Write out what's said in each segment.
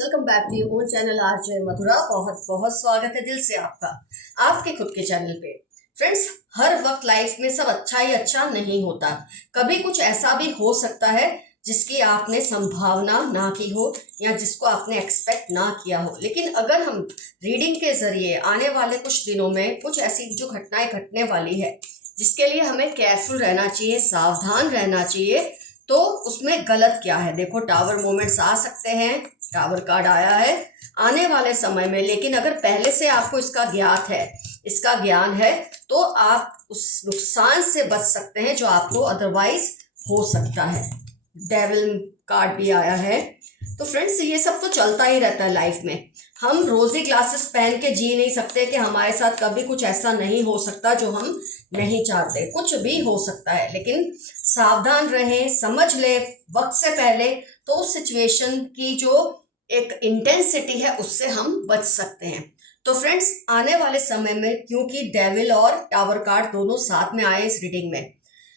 Welcome back to your own channel RJ Madhura. बहुत बहुत स्वागत है दिल से आपका आपके खुद के चैनल पे। फ्रेंड्स, हर वक्त लाइफ में सब अच्छा ही अच्छा नहीं होता। कभी कुछ ऐसा भी हो सकता है जिसकी आपने संभावना ना की हो या जिसको आपने एक्सपेक्ट ना किया हो। लेकिन अगर हम रीडिंग के जरिए आने वाले कुछ दिनों में कुछ ऐसी जो घटनाएं घटने वाली है जिसके लिए हमें केयरफुल रहना चाहिए, सावधान रहना चाहिए, तो उसमें गलत क्या है। देखो, टावर मोमेंट्स आ सकते हैं, टावर कार्ड आया है आने वाले समय में। लेकिन अगर पहले से आपको इसका ज्ञात है, इसका ज्ञान है, तो आप उस नुकसान से बच सकते हैं जो आपको अदरवाइज हो सकता है। डेविल कार्ड भी आया है। तो फ्रेंड्स, ये सब तो चलता ही रहता है लाइफ में। हम रोजी ग्लासेस पहन के जी नहीं सकते कि हमारे साथ कभी कुछ ऐसा नहीं हो सकता जो हम नहीं चाहते। कुछ भी हो सकता है, लेकिन सावधान रहें, समझ ले वक्त से पहले, तो उस सिचुएशन की जो एक इंटेंसिटी है उससे हम बच सकते हैं। तो फ्रेंड्स, आने वाले समय में क्योंकि डेविल और टावर कार्ड दोनों साथ में आए इस रीडिंग में,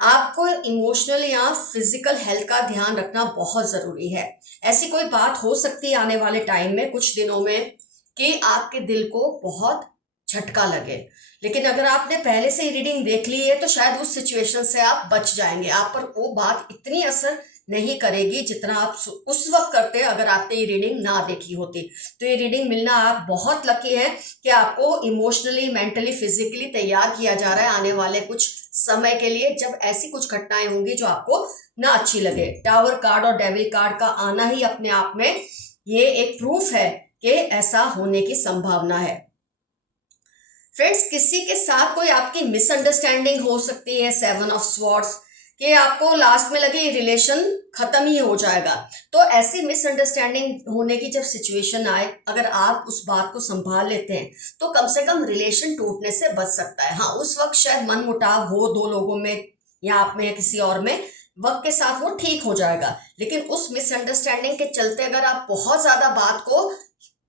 आपको इमोशनल या फिजिकल हेल्थ का ध्यान रखना बहुत जरूरी है। ऐसी कोई बात हो सकती है आने वाले टाइम में, कुछ दिनों में, कि आपके दिल को बहुत झटका लगे। लेकिन अगर आपने पहले से ही रीडिंग देख ली है तो शायद उस सिचुएशन से आप बच जाएंगे। आप पर वो बात इतनी असर नहीं करेगी जितना आप उस वक्त करते अगर आपने ये रीडिंग ना देखी होती। तो ये रीडिंग मिलना, आप बहुत लकी हैं कि आपको इमोशनली, मेंटली, फिजिकली तैयार किया जा रहा है आने वाले कुछ समय के लिए, जब ऐसी कुछ घटनाएं होंगी जो आपको ना अच्छी लगे। टावर कार्ड और डेविल कार्ड का आना ही अपने आप में ये एक प्रूफ है कि ऐसा होने की संभावना है। फ्रेंड्स, किसी के साथ कोई आपकी मिसअंडरस्टैंडिंग हो सकती है, 7 ऑफ स्वॉर्ड्स, कि आपको लास्ट में लगे ये रिलेशन खत्म ही हो जाएगा। तो ऐसी मिसअंडरस्टैंडिंग होने की जब सिचुएशन आए, अगर आप उस बात को संभाल लेते हैं तो कम से कम रिलेशन टूटने से बच सकता है। हाँ, उस वक्त शायद मन मुटाव हो दो लोगों में या आप में या किसी और में, वक्त के साथ वो ठीक हो जाएगा। लेकिन उस मिसअंडरस्टैंडिंग के चलते अगर आप बहुत ज्यादा बात को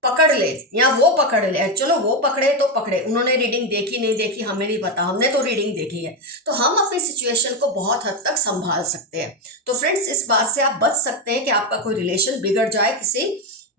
पकड़ ले या वो पकड़ ले, चलो वो पकड़े तो पकड़े, उन्होंने रीडिंग देखी नहीं देखी हमें नहीं पता, हमने तो रीडिंग देखी है, तो हम अपनी सिचुएशन को बहुत हद तक संभाल सकते हैं। तो फ्रेंड्स, इस बात से आप बच सकते हैं कि आपका कोई रिलेशन बिगड़ जाए किसी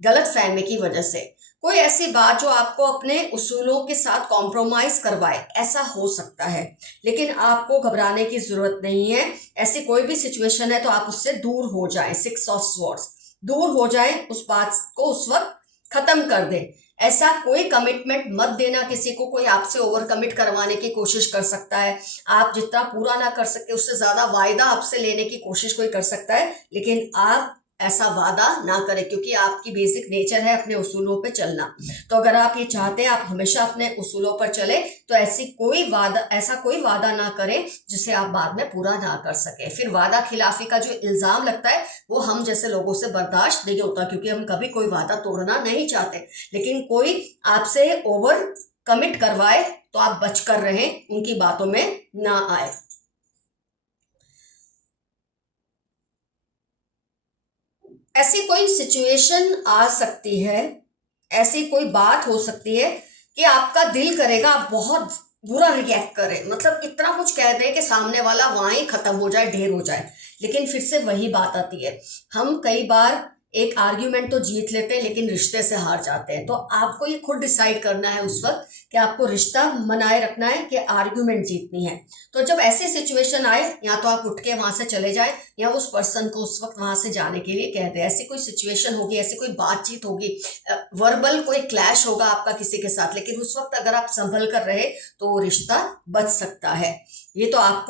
गलत फहमी की वजह से। कोई ऐसी बात जो आपको अपने उसूलों के साथ कॉम्प्रोमाइज करवाए, ऐसा हो सकता है। लेकिन आपको घबराने की जरूरत नहीं है। ऐसी कोई भी सिचुएशन है तो आप उससे दूर हो जाएं। 6 ऑफ स्वॉर्ड्स, दूर हो जाएं, उस बात को उस वक्त खत्म कर दे। ऐसा कोई कमिटमेंट मत देना किसी को। कोई आपसे ओवर कमिट करवाने की कोशिश कर सकता है, आप जितना पूरा ना कर सकते उससे ज्यादा वायदा आपसे लेने की कोशिश कोई कर सकता है, लेकिन आप ऐसा वादा ना करें, क्योंकि आपकी बेसिक नेचर है अपने उसूलों पे चलना। तो अगर आप ये चाहते हैं आप हमेशा अपने उसूलों पर चले, तो ऐसा कोई वादा ना करें जिसे आप बाद में पूरा ना कर सके। फिर वादा खिलाफी का जो इल्जाम लगता है वो हम जैसे लोगों से बर्दाश्त नहीं होता, क्योंकि हम कभी कोई वादा तोड़ना नहीं चाहते। लेकिन कोई आपसे ओवर कमिट करवाए तो आप बचकर रहें, उनकी बातों में ना आए। ऐसी कोई सिचुएशन आ सकती है, ऐसी कोई बात हो सकती है कि आपका दिल करेगा आप बहुत बुरा रिएक्ट करें, मतलब इतना कुछ कह दें कि सामने वाला वहां ही खत्म हो जाए, ढेर हो जाए। लेकिन फिर से वही बात आती है, हम कई बार एक आर्ग्यूमेंट तो जीत लेते हैं लेकिन रिश्ते से हार जाते हैं। तो आपको ये खुद डिसाइड करना है उस वक्त कि आपको रिश्ता बनाए रखना है कि आर्ग्यूमेंट जीतनी है। तो जब ऐसी सिचुएशन आए, या तो आप उठ के वहां से चले जाए या उस पर्सन को उस वक्त वहां से जाने के लिए कह दे। ऐसी कोई सिचुएशन होगी, ऐसी कोई बातचीत होगी, वर्बल कोई क्लैश होगा आपका किसी के साथ, लेकिन उस वक्त अगर आप संभल कर रहे तो वो रिश्ता बच सकता है। ये तो आप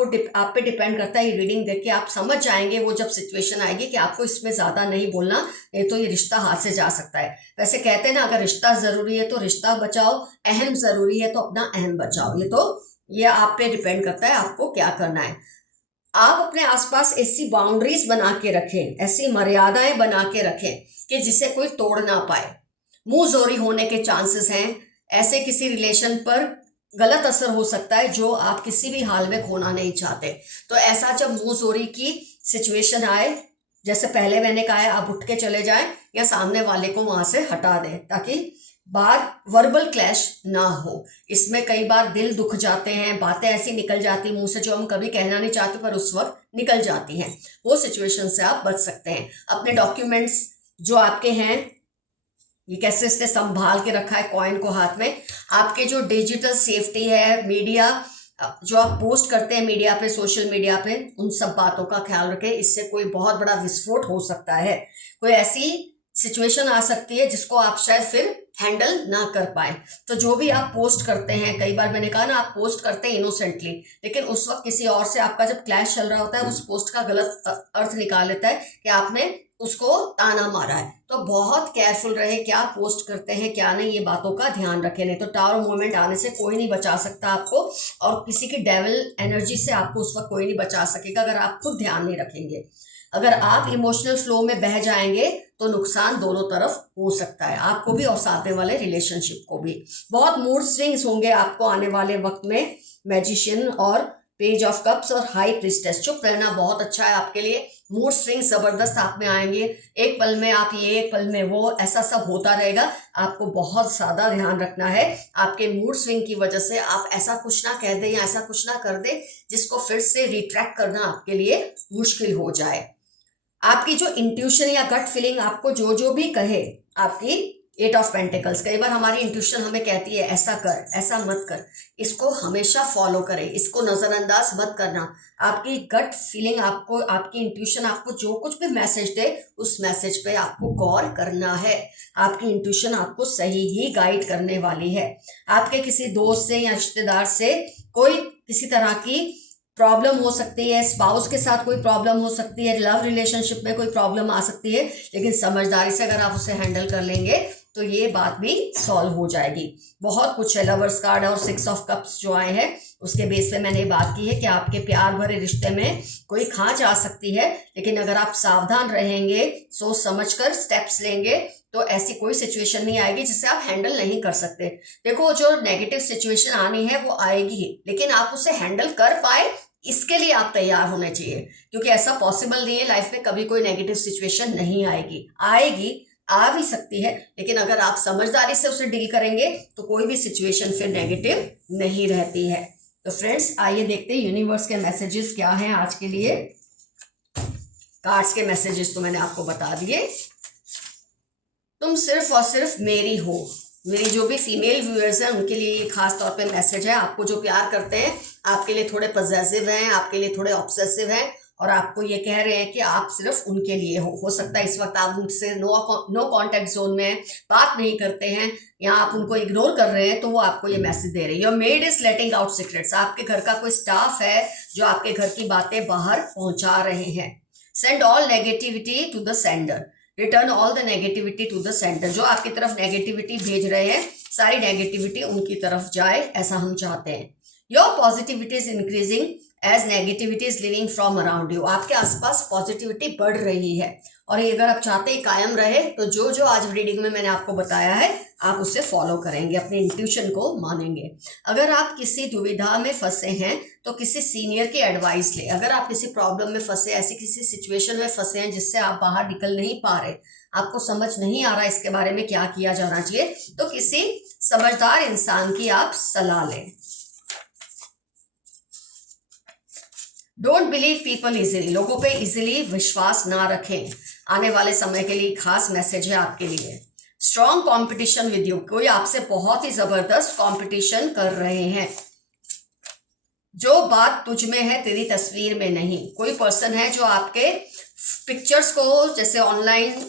पे डिपेंड करता है। ये रीडिंग देख के आप समझ जाएंगे वो जब सिचुएशन आएगी कि आपको इसमें ज्यादा नहीं बोलना, नहीं तो ये रिश्ता हाथ से जा सकता है। वैसे कहते हैं ना, अगर रिश्ता जरूरी है तो रिश्ता बचाओ, अहम जरूरी है तो अपना अहम बचाओ। ये आप पे डिपेंड करता है आपको क्या करना है। आप अपने आसपास ऐसी बाउंड्रीज बना के रखें, ऐसी मर्यादाएं बना के रखें कि जिसे कोई तोड़ ना पाए। मुंह जोरी होने के चांसेस हैं, ऐसे किसी रिलेशन पर गलत असर हो सकता है जो आप किसी भी हाल में खोना नहीं चाहते। तो ऐसा जब मुंह जोरी की सिचुएशन आए, जैसे पहले मैंने कहा है, आप उठ के चले जाएं या सामने वाले को वहां से हटा दें, ताकि बात वर्बल क्लैश ना हो। इसमें कई बार दिल दुख जाते हैं, बातें ऐसी निकल जाती मुंह से जो हम कभी कहना नहीं चाहते पर उस वक्त निकल जाती हैं। वो सिचुएशन से आप बच सकते हैं। अपने डॉक्यूमेंट्स जो आपके हैं ये कैसे इसने संभाल के रखा है कॉइन को हाथ में। आपके जो डिजिटल सेफ्टी है, मीडिया जो आप पोस्ट करते हैं मीडिया पे, सोशल मीडिया पे, उन सब बातों का ख्याल रखें। इससे कोई बहुत बड़ा विस्फोट हो सकता है, कोई ऐसी सिचुएशन आ सकती है जिसको आप शायद फिर हैंडल ना कर पाए। तो जो भी आप पोस्ट करते हैं, कई बार मैंने कहा ना, आप पोस्ट करते हैं इनोसेंटली, लेकिन उस वक्त किसी और से आपका जब क्लैश चल रहा होता है, उस पोस्ट का गलत अर्थ निकाल लेता है कि आपने उसको ताना मारा है। तो बहुत केयरफुल रहे क्या पोस्ट करते हैं क्या नहीं, ये बातों का ध्यान रखें, नहीं तो टावर मूवमेंट आने से कोई नहीं बचा सकता आपको, और किसी की डेविल एनर्जी से आपको उस वक्त कोई नहीं बचा सकेगा अगर आप खुद ध्यान नहीं रखेंगे। अगर आप इमोशनल फ्लो में बह जाएंगे तो नुकसान दोनों तरफ हो सकता है, आपको भी और सामने वाले रिलेशनशिप को भी। बहुत मूड स्विंग्स होंगे आपको आने वाले वक्त में। मैजिशियन और पेज ऑफ कप्स और हाई प्रीस्टेस, चुप रहना बहुत अच्छा है आपके लिए। मूड स्विंग जबरदस्त आप में आएंगे, एक पल में आप ये, एक पल में वो, ऐसा सब होता रहेगा। आपको बहुत ज्यादा ध्यान रखना है, आपके मूड स्विंग की वजह से आप ऐसा कुछ ना कह दें या ऐसा कुछ ना कर दें जिसको फिर से रिट्रैक्ट करना आपके लिए मुश्किल हो जाए। आपकी जो इंट्यूशन या गट फीलिंग आपको जो जो भी कहे, आपकी 8 ऑफ पेंटिकल्स, कई बार हमारी इंट्यूशन हमें कहती है ऐसा कर, ऐसा मत कर, इसको हमेशा फॉलो करें, इसको नजरअंदाज मत करना। आपकी गट फीलिंग आपको, आपकी इंट्यूशन आपको जो कुछ भी मैसेज दे, उस मैसेज पे आपको गौर करना है। आपकी इंट्यूशन आपको सही ही गाइड करने वाली है। आपके किसी दोस्त से या रिश्तेदार से कोई किसी तरह की प्रॉब्लम हो सकती है, स्पाउस के साथ कोई प्रॉब्लम हो सकती है, लव रिलेशनशिप में कोई प्रॉब्लम आ सकती है, लेकिन समझदारी से अगर आप उसे हैंडल कर लेंगे तो ये बात भी सॉल्व हो जाएगी। बहुत कुछ है, लवर्स कार्ड और 6 ऑफ कप्स जो आए हैं उसके बेस पे मैंने बात की है कि आपके प्यार भरे रिश्ते में कोई खांच आ सकती है, लेकिन अगर आप सावधान रहेंगे, सोच समझकर स्टेप्स लेंगे, तो ऐसी कोई सिचुएशन नहीं आएगी जिसे आप हैंडल नहीं कर सकते। देखो, जो नेगेटिव सिचुएशन आनी है वो आएगी, लेकिन आप उसे हैंडल कर पाए इसके लिए आप तैयार होने चाहिए, क्योंकि ऐसा पॉसिबल नहीं है लाइफ में कभी कोई नेगेटिव सिचुएशन नहीं आएगी। आएगी, आ भी सकती है, लेकिन अगर आप समझदारी से उसे डील करेंगे तो कोई भी सिचुएशन फिर नेगेटिव नहीं रहती है। तो फ्रेंड्स, आइए देखते हैं यूनिवर्स के मैसेजेस क्या हैं आज के लिए। कार्ड्स के मैसेजेस तो मैंने आपको बता दिए। तुम सिर्फ और सिर्फ मेरी हो। मेरी जो भी फीमेल व्यूअर्स हैं उनके लिए ये खास तौर पे मैसेज है। आपको जो प्यार करते हैं आपके लिए थोड़े पजेसिव हैं, आपके लिए थोड़े ऑब्सेसिव हैं, और आपको ये कह रहे हैं कि आप सिर्फ उनके लिए हो सकता है इस वक्त आप उनसे नो कांटेक्ट जोन में बात नहीं करते हैं या आप उनको इग्नोर कर रहे हैं, तो वो आपको ये मैसेज दे रहे हैं। Your made is letting out secrets. आपके घर का कोई स्टाफ है जो आपके घर की बातें बाहर पहुंचा रहे हैं। Send all negativity to the sender. Return all the negativity to the centre. जो आपकी तरफ नेगेटिविटी भेज रहे हैं, सारी नेगेटिविटी उनकी तरफ जाए, ऐसा हम चाहते हैं। Your positivity is increasing as negativity is leaving from around you. आपके आसपास पॉजिटिविटी बढ़ रही है, और ये अगर आप चाहते हैं कायम रहे तो जो जो आज रीडिंग में मैंने आपको बताया है आप उसे फॉलो करेंगे, अपने इंट्यूशन को मानेंगे। अगर आप किसी दुविधा में फंसे हैं तो किसी सीनियर की एडवाइस ले। अगर आप किसी प्रॉब्लम में फंसे, ऐसी किसी सिचुएशन में फंसे हैं जिससे आप बाहर निकल नहीं पा रहे, आपको समझ नहीं आ रहा इसके बारे में क्या किया जाना चाहिए, तो किसी समझदार इंसान की आप सलाह लें। Don't believe people easily. लोगों पे इजीली विश्वास ना रखें। आने वाले समय के लिए खास मैसेज है आपके लिए। Strong competition with you. कोई आपसे बहुत ही जबरदस्त कॉम्पिटिशन कर रहे हैं। जो बात तुझ में है तेरी तस्वीर में नहीं। कोई पर्सन है जो आपके पिक्चर्स को, जैसे ऑनलाइन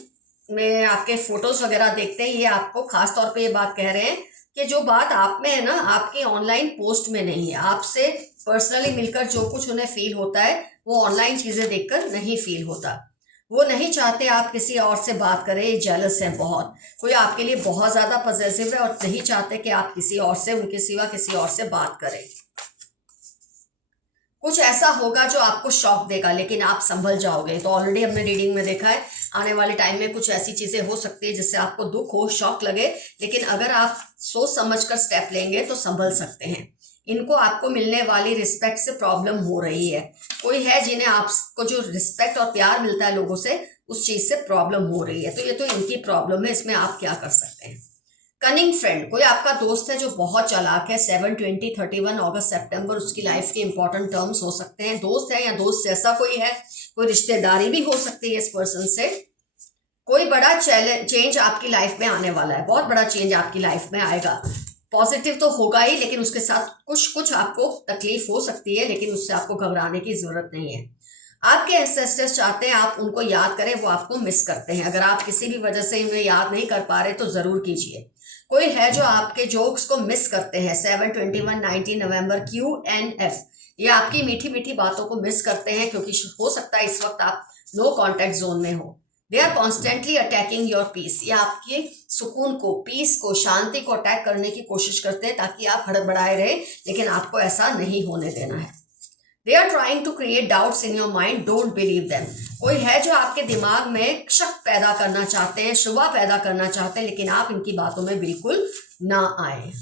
में आपके फोटोज वगैरह देखते हैं, ये आपको खास तौर पे ये बात कह रहे हैं कि जो बात आप में है ना, आपकी ऑनलाइन पोस्ट में नहीं है। आपसे पर्सनली मिलकर जो कुछ उन्हें फील होता है वो ऑनलाइन चीजें देखकर नहीं फील होता। वो नहीं चाहते आप किसी और से बात करें, ये जेलस है बहुत। कोई आपके लिए बहुत ज्यादा पॉजिटिव है और नहीं चाहते कि आप किसी और से, उनके सिवा किसी और से बात करें। कुछ ऐसा होगा जो आपको शॉक देगा, लेकिन आप संभल जाओगे। तो ऑलरेडी हमने रीडिंग में देखा है, आने वाले टाइम में कुछ ऐसी चीजें हो सकती है जिससे आपको दुख हो, शॉक लगे, लेकिन अगर आप सोच समझकर स्टेप लेंगे तो संभल सकते हैं। इनको आपको मिलने वाली रिस्पेक्ट से प्रॉब्लम हो रही है। कोई है जिन्हें आपको जो रिस्पेक्ट और प्यार मिलता है लोगों से, उस चीज से प्रॉब्लम हो रही है, तो ये तो इनकी प्रॉब्लम है, इसमें आप क्या कर सकते हैं। Cunning friend. कोई आपका दोस्त है जो बहुत चालाक है। 7, 20, 31 अगस्त, सितंबर उसकी लाइफ के इंपॉर्टेंट टर्म्स हो सकते हैं। दोस्त है या दोस्त जैसा कोई है, कोई रिश्तेदारी भी हो सकती है इस पर्सन से। कोई बड़ा चेंज आपकी लाइफ में आने वाला है, बहुत बड़ा चेंज आपकी लाइफ में आएगा। पॉजिटिव तो होगा ही, लेकिन उसके साथ कुछ कुछ आपको तकलीफ हो सकती है, लेकिन उससे आपको घबराने की जरूरत नहीं है। आपके एंसेस्टर्स चाहते हैं आप उनको याद करें, वो आपको मिस करते हैं। अगर आप किसी भी वजह से उन्हें याद नहीं कर पा रहे तो जरूर कीजिए। कोई है जो आपके जोक्स को मिस करते हैं। 7, 21, 19 नवंबर, QNF, ये आपकी मीठी मीठी बातों को मिस करते हैं, क्योंकि हो सकता है इस वक्त आप नो कॉन्टेक्ट जोन में हो। They are constantly attacking your peace, ये आपके सुकून को, पीस को, शांति को अटैक करने की कोशिश करते हैं ताकि आप हड़बड़ाए रहे, लेकिन आपको ऐसा नहीं होने देना है। They are trying to create doubts in your mind, don't believe them. कोई है जो आपके दिमाग में शक पैदा करना चाहते हैं, शुबा पैदा करना चाहते हैं, लेकिन आप इनकी बातों में बिल्कुल ना आए।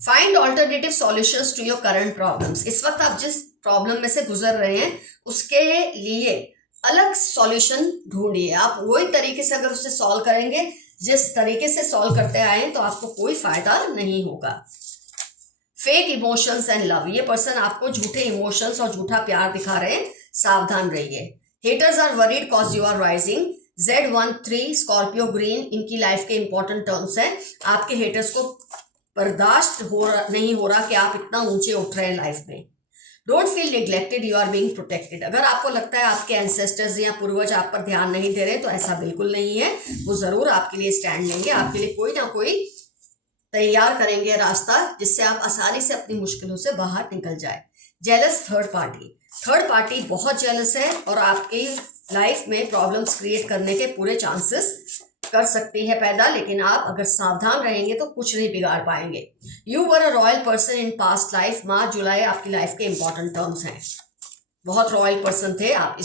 Find alternative solutions to your current problems. इस वक्त आप जिस प्रॉब्लम में से गुजर रहे हैं उसके लिए अलग सॉल्यूशन ढूंढिए। आप वही तरीके से अगर उससे सॉल्व करेंगे जिस तरीके से सॉल्व करते आए हैं, तो आपको कोई फायदा नहीं होगा। फेक इमोशंस एंड लव, ये पर्सन आपको झूठे इमोशंस और झूठा प्यार दिखा रहे हैं, सावधान रहिए। Haters are worried cause you are rising. Z13 Scorpio green, इनकी लाइफ के इंपॉर्टेंट टर्म्स हैं। आपके हेटर्स को बर्दाश्त नहीं हो रहा कि आप इतना ऊंचे उठ रहे हैं लाइफ में। Don't feel neglected, you are being protected. अगर आपको लगता है आपके एंसेस्टर्स या पूर्वज आप पर ध्यान नहीं दे रहे, तो ऐसा बिल्कुल नहीं है। वो जरूर आपके लिए स्टैंड लेंगे, आपके लिए कोई ना कोई तैयार करेंगे रास्ता, जिससे आप आसानी से अपनी मुश्किलों से बाहर निकल जाए। जेलस थर्ड पार्टी बहुत जेलस है और आपकी लाइफ में प्रॉब्लम्स क्रिएट करने के पूरे चांसेस कर सकती है पैदा, लेकिन आप अगर सावधान रहेंगे तो कुछ नहीं बिगाड़ पाएंगे। You were a royal person in past life, मार्च जुलाई आपकी लाइफ के इंपॉर्टेंट टर्म्स हैं। बहुत रॉयल पर्सन थे आप,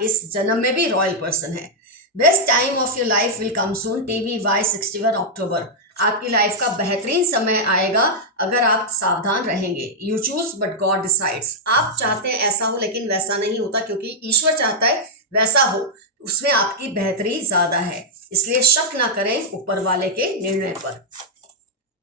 इस जन्म में भी रॉयल पर्सन है। Best time of your life will come soon, TVY 61 अक्टूबर, आपकी लाइफ का बेहतरीन समय आएगा अगर आप सावधान रहेंगे। You choose but God decides, आप चाहते हैं ऐसा हो लेकिन वैसा नहीं होता, क्योंकि ईश्वर चाहता है वैसा हो, उसमें आपकी बेहतरी ज्यादा है। इसलिए शक ना करें ऊपर वाले के निर्णय पर।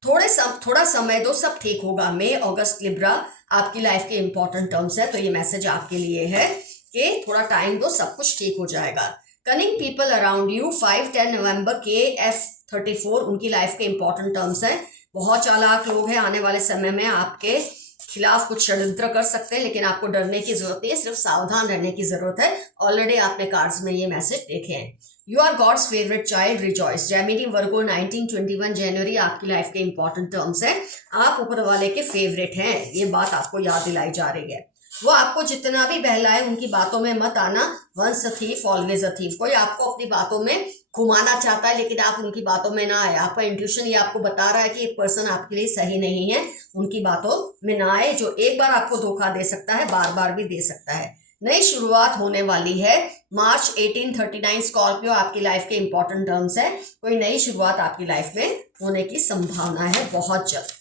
थोड़ा समय दो, सब ठीक होगा। मई अगस्त लिब्रा आपकी लाइफ के इंपॉर्टेंट टर्म्स है, तो ये मैसेज आपके लिए है कि थोड़ा टाइम दो, सब कुछ ठीक हो जाएगा। Cunning people around you, 5-10 November, KF34 उनकी लाइफ के इंपॉर्टेंट टर्म्स हैं। बहुत चालाक लोग हैं, आने वाले समय में आपके खिलाफ कुछ षड्यंत्र कर सकते हैं, लेकिन आपको डरने की जरूरत नहीं है, सिर्फ सावधान रहने की जरूरत है। ऑलरेडी आपने कार्ड्स में ये मैसेज देखे हैं। You are God's favourite child, rejoice. Gemini Virgo 19-21 जनवरी आपकी लाइफ के इंपॉर्टेंट टर्म्स हैं। आप ऊपर वाले के फेवरेट हैं, ये बात आपको याद दिलाई जा रही है। वो आपको जितना भी बहलाए उनकी बातों में मत आना। Once a thief always a thief, कोई आपको अपनी बातों में घुमाना चाहता है लेकिन आप उनकी बातों में ना आए। आपका इंट्यूशन ये आपको बता रहा है कि एक पर्सन आपके लिए सही नहीं है, उनकी बातों में ना आए। जो एक बार आपको धोखा दे सकता है, बार बार भी दे सकता है। नई शुरुआत होने वाली है। मार्च 1839 स्कॉर्पियो आपकी लाइफ के इंपॉर्टेंट टर्म्स है। कोई नई शुरुआत आपकी लाइफ में होने की संभावना है बहुत जल्द।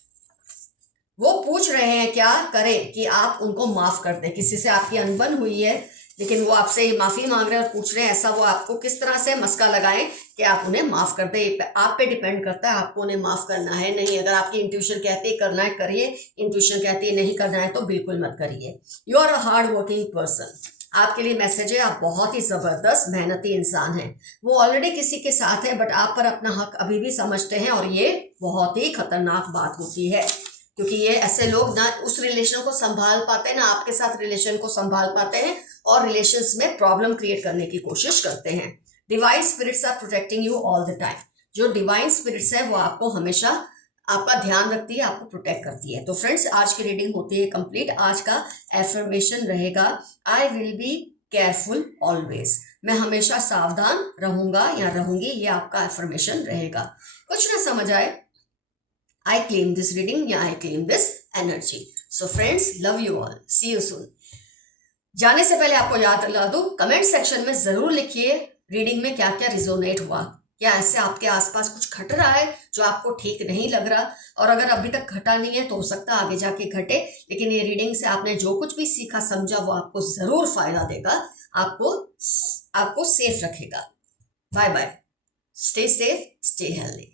वो पूछ रहे हैं क्या करें कि आप उनको माफ कर दें। किसी से आपकी अनबन हुई है लेकिन वो आपसे माफी मांग रहे हैं और पूछ रहे हैं, ऐसा वो आपको किस तरह से मस्का लगाएं कि आप उन्हें माफ कर दें। आप पे डिपेंड करता है आपको उन्हें माफ करना है नहीं। अगर आपकी इंट्यूशन कहती है करना है करिए, इंट्यूशन कहती है नहीं करना है तो बिल्कुल मत करिए। You are a hard working person, आपके लिए मैसेज है आप बहुत ही जबरदस्त मेहनती इंसान हैं। वो ऑलरेडी किसी के साथ है बट आप पर अपना हक अभी भी समझते हैं, और ये बहुत ही खतरनाक बात होती है, क्योंकि ये ऐसे लोग ना उस रिलेशन को संभाल पाते हैं ना आपके साथ रिलेशन को संभाल पाते हैं, और रिलेशंस में प्रॉब्लम क्रिएट करने की कोशिश करते हैं। Divine spirits are protecting you all the time, जो डिवाइन स्पिरिट्स है वो आपको हमेशा आपका ध्यान रखती है, आपको प्रोटेक्ट करती है। तो फ्रेंड्स, आज की रीडिंग होती है कंप्लीट। आज का एफर्मेशन रहेगा, I will be careful always, मैं हमेशा सावधान रहूंगा या रहूंगी, ये आपका एफर्मेशन रहेगा। कुछ ना समझ आए, I claim this reading या I claim this energy. So friends, love you all. See you soon. जाने से पहले आपको याद दिला दूं, कमेंट सेक्शन में जरूर लिखिए रीडिंग में क्या क्या रिजोनेट हुआ। क्या ऐसे आपके आसपास कुछ घट रहा है जो आपको ठीक नहीं लग रहा, और अगर अभी तक घटा नहीं है तो हो सकता है आगे जाके घटे, लेकिन ये रीडिंग से आपने जो कुछ भी सीखा समझा वो आपको जरूर फायदा देगा, आपको सेफ रखेगा। Bye bye, stay safe, stay healthy.